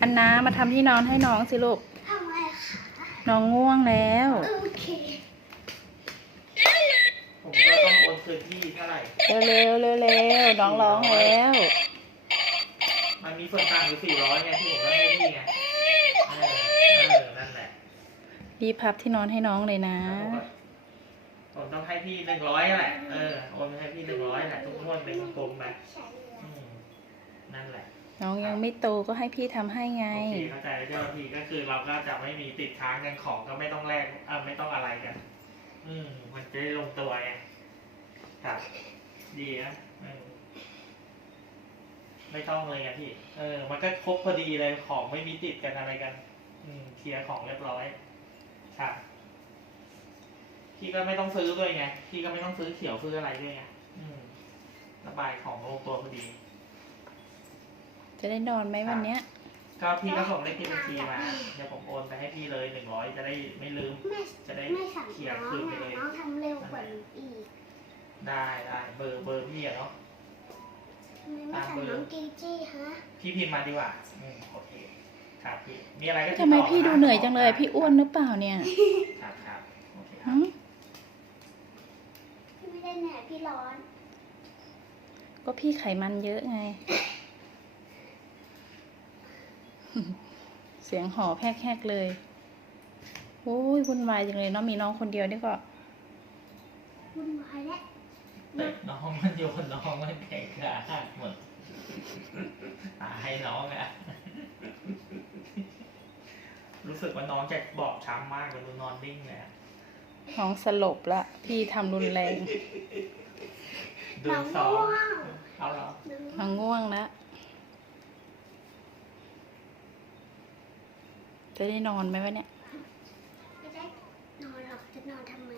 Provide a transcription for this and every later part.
อันน้ามาทำที่นอนให้น้องสิลูกทำไมคะน้องง่วงแล้ว โอเคผมก็ต้องโอนคืนที่เท่าไหร่ เร็วเร็วเร็วเร็วน้องร้องแล้ว มันมีส่วนต่างอยู่สี่ร้อยไงที่ผมต้องให้พี่ไงเออเออนั่นแหละรีบพับที่นอนให้น้องเลยนะ ผมต้องให้พี่หนึ่งร้อยแหละ เออ โอนไปให้พี่หนึ่งร้อยแหละทุกงวดเป็นกลมๆไปใช่เลยอืมนั่นแหละ น้องยังไม่โตก็ให้พี่ทำให้ไง โอเคเข้าใจแล้วเจ้าหน้าที่ก็คือเราก็จะไม่มีติดค้างกันของก็ไม่ต้องแลกเออไม่ต้องอะไรกัน อืม มันจะได้ลงตัวไงครับดีนะเออไม่ต้องเลยไงพี่ เออ มันก็ครบพอดีเลยของไม่มีติดกันอะไรกัน อืมเคลียร์ของเรียบร้อยครับพี่ก็ไม่ต้องซื้อด้วยไงพี่ก็ไม่ต้องซื้อเขียวซื้ออะไรด้วยไงอืมระบายของลงตัวพอดี จะได้นอนไหมวันเนี้ย ก็พี่ก็ส่งเลขที่บัญชีมา เดี๋ยวผมโอนไปให้พี่เลยหนึ่งร้อยจะได้ไม่ลืมแม่จะได้แม่สั่งเคลียร์น้องคืนไปอะเลยน้องทำเร็วกว่าหนูอีกได้ได้เบอร์เบอร์พี่อะเนาะ ทำไมไม่สั่งน้องจีจี้ฮะพี่พิมพ์มาดีกว่าอืมโอเค ครับพี่ มีอะไรก็ติทำไมต่อพี่ดูเหนื่อยจังเลย พี่อ้วนหรือเปล่าเนี่ยครับครับโอเคคหึรับพี่ไม่ได้เหนื่อยพี่ร้อน ก็พี่ไขมันเยอะไง เสียงหอแพกๆเลยโอ้ยวุ่นวายจังเลยเนาะมีน้องคนเดียวนี่ก็วุ่นวายแล้วแต่น้องมันโยนน้องมันแข็งขาหักหมดตายให้น้องอะรู้สึกว่าน้องจะบอบช้ำมากเลยดูนอนนิ่งเลยอะน้องสลบละพี่ทำรุนแรงดูน้องสองง่วงเอาเหรอน้องง่วงแล้ว จะได้นอนไหมวะเนี่ยไม่ได้นอนหรอกจะนอนทำไม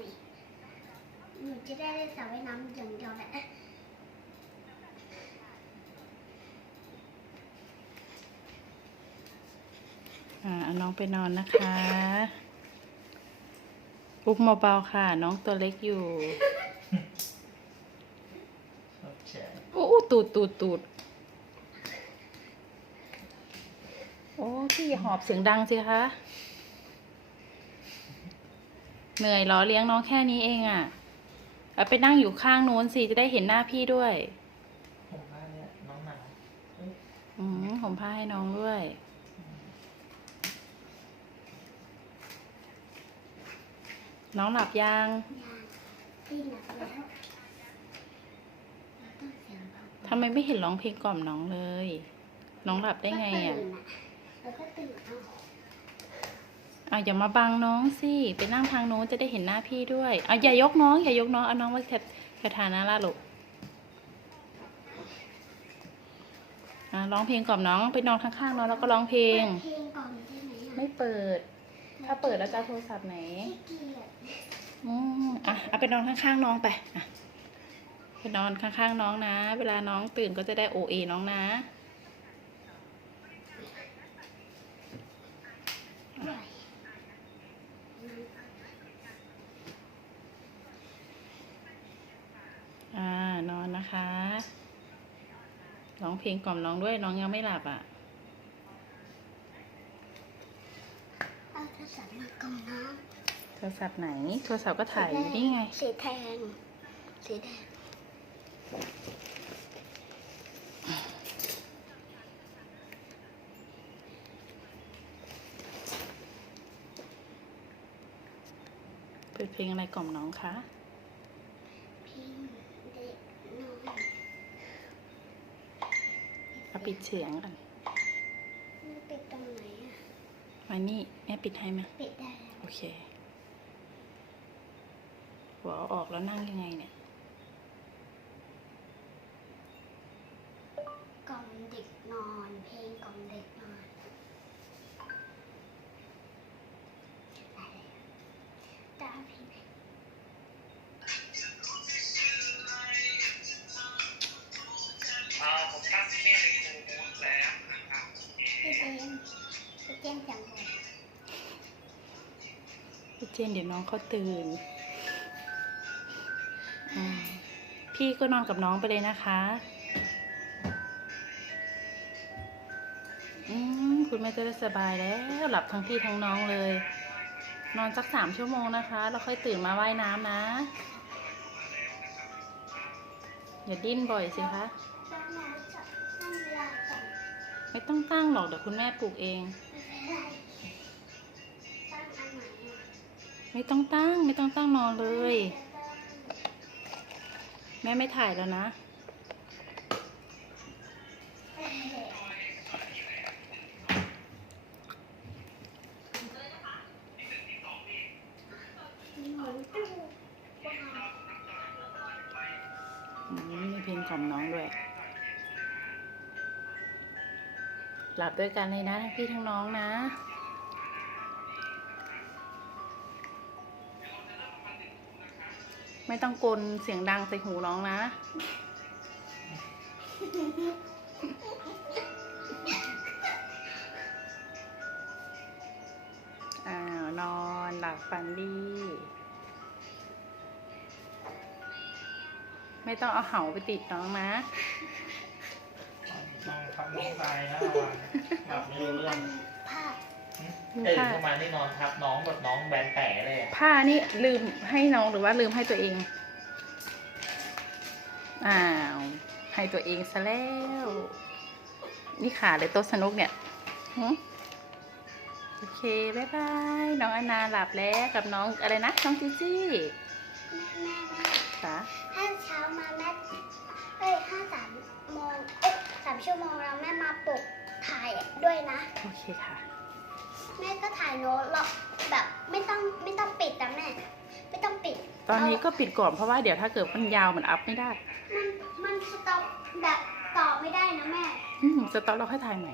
หนูจะได้เล่นสระว่ายน้ำอย่างเดียวแหละอ่าเอาน้องไปนอนนะคะอุ้มเบาๆค่ะ น้องตัวเล็กอยู่ โอเคโอ้ตูดตูดตูด โอ้พี่อย่าหอบเสียงดังสิคะเหนื่อยเหรอเลี้ยงน้องแค่นี้เองอะ่ะเอาไปนั่งอยู่ข้างโน้นสิจะได้เห็นหน้าพี่ด้วยผมว่าเนี่ยน้องหนาวเอ้ยอืมผมผ้าให้น้องด้วย น้องหลับยังยางพี่หนักแล้วเราต้องเสียงเบาๆทำไมไม่เห็นร้องเพลงกล่อมน้องเลย น้องหลับได้ไงอะก็ตื่น แล้วก็ตื่นเอาอะอย่ามาบังน้องสิ ไปนั่งทางโน้นจะได้เห็นหน้าพี่ด้วยอะอย่ายกน้อง อย่ายกน้อง เอาน้องมาแคแคทานะล่ะลูกอะร้องเพลงกล่อมน้องไปนอนข้างๆน้องแล้วก็ร้องเพลงเปิดเพลงก่อนได้ไหมอะไม่เปิด ถ้าเปิดแล้วจะเอาโทรศัพท์ไหน ขี้เกียจอืมอะเอาไปนอนข้างๆน้องไปอะไปนอนข้างๆน้องนะ เวลาน้องตื่นก็จะได้โอเอน้องนะ บ่อย อ่านอนนะคะ ร้องเพลงกล่อมน้องด้วยน้องยังไม่หลับอะเอาโทรศัพท์มากองน้โทรศัพท์ไหน โทรศัพท์ก็ำถ่ายอยู่นี่ไง สีแดงสีแดงเปิดเพลงอะไรกล่อมน้องคะ พิงเด็กน้อย เอา ปิดเสียงก่อนมันปิดตรงไหนอะมานี่แม่ปิดให้ไหมปิดได้แล้วโอเค หัวเอาออกแล้วนั่งยังไงเนี่ยกล่อมเด็กนอน เพลงกล่อมเด็กนอน พี่เจมส์พี่เจมส์จังเลยพี่เจนเดี๋ยวน้องเขาตื่น พี่ก็นอนกับน้องไปเลยนะคะ อืมคุณแม่จะได้สบายแล้ว หลับทั้งพี่ทั้งน้องเลย นอนสักสามชั่วโมงนะคะ แล้วค่อยตื่นมาว่ายน้ำนะ อย่าดิ้นบ่อยสิคะ ไม่ต้องตั้งหรอกเดี๋ยวคุณแม่ปลูกเอง ไม่ต้องตั้ง ไม่ต้องตั้งนอนเลย แม่ไม่ถ่ายแล้วนะมีเพลงกล่อมน้องด้วย หลับด้วยกันเลยนะทั้งพี่ทั้งน้องนะไม่ต้องกลนเสียงดังใส่หูน้องนะอ้านอนหลับฝันดี ไม่ต้องเอาเหาไปติดน้องนะ ทับน้องตายนะระวังหลับไม่รู้เรื่องภาพตื่นขึ้นมานี่นอนทับน้องแบบน้องแบนแผลเลยอะผ้านี่ลืมให้น้องหรือว่าลืมให้ตัวเอง อ้าว ให้ตัวเองซะแล้ว นี่ขาเลยโต๊ะสนุกเนี่ยหึโอเคบ๊ายบาย น้องอนาหลับแล้วกับน้องอะไรนะ น้องจีจี้แม่แม่จ๋าถ้าเช้ามาแม่เอ้ยห้าสามโมงเอ้ยสามชั่วโมงแล้วแม่มาปลุกถ่ายด้วยนะ โอเคค่ะ แม่ก็ถ่ายโน้ตหรอกแบบไม่ต้องไม่ต้องปิดนะแม่ไม่ต้องปิด ตอนนี้เาก็ปิดก่อนเพราะว่าเดี๋ยวถ้าเกิดมันยาวมันอัพไม่ได้ มันมันสต็อปแบบต่อไม่ได้นะแม่อืมสต็อปเราค่อยถ่ายใหม่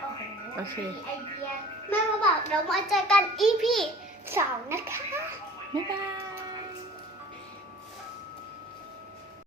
โอ้โหโอเค มีไอเดียแม่มาบอกเรามาเจอกัน EP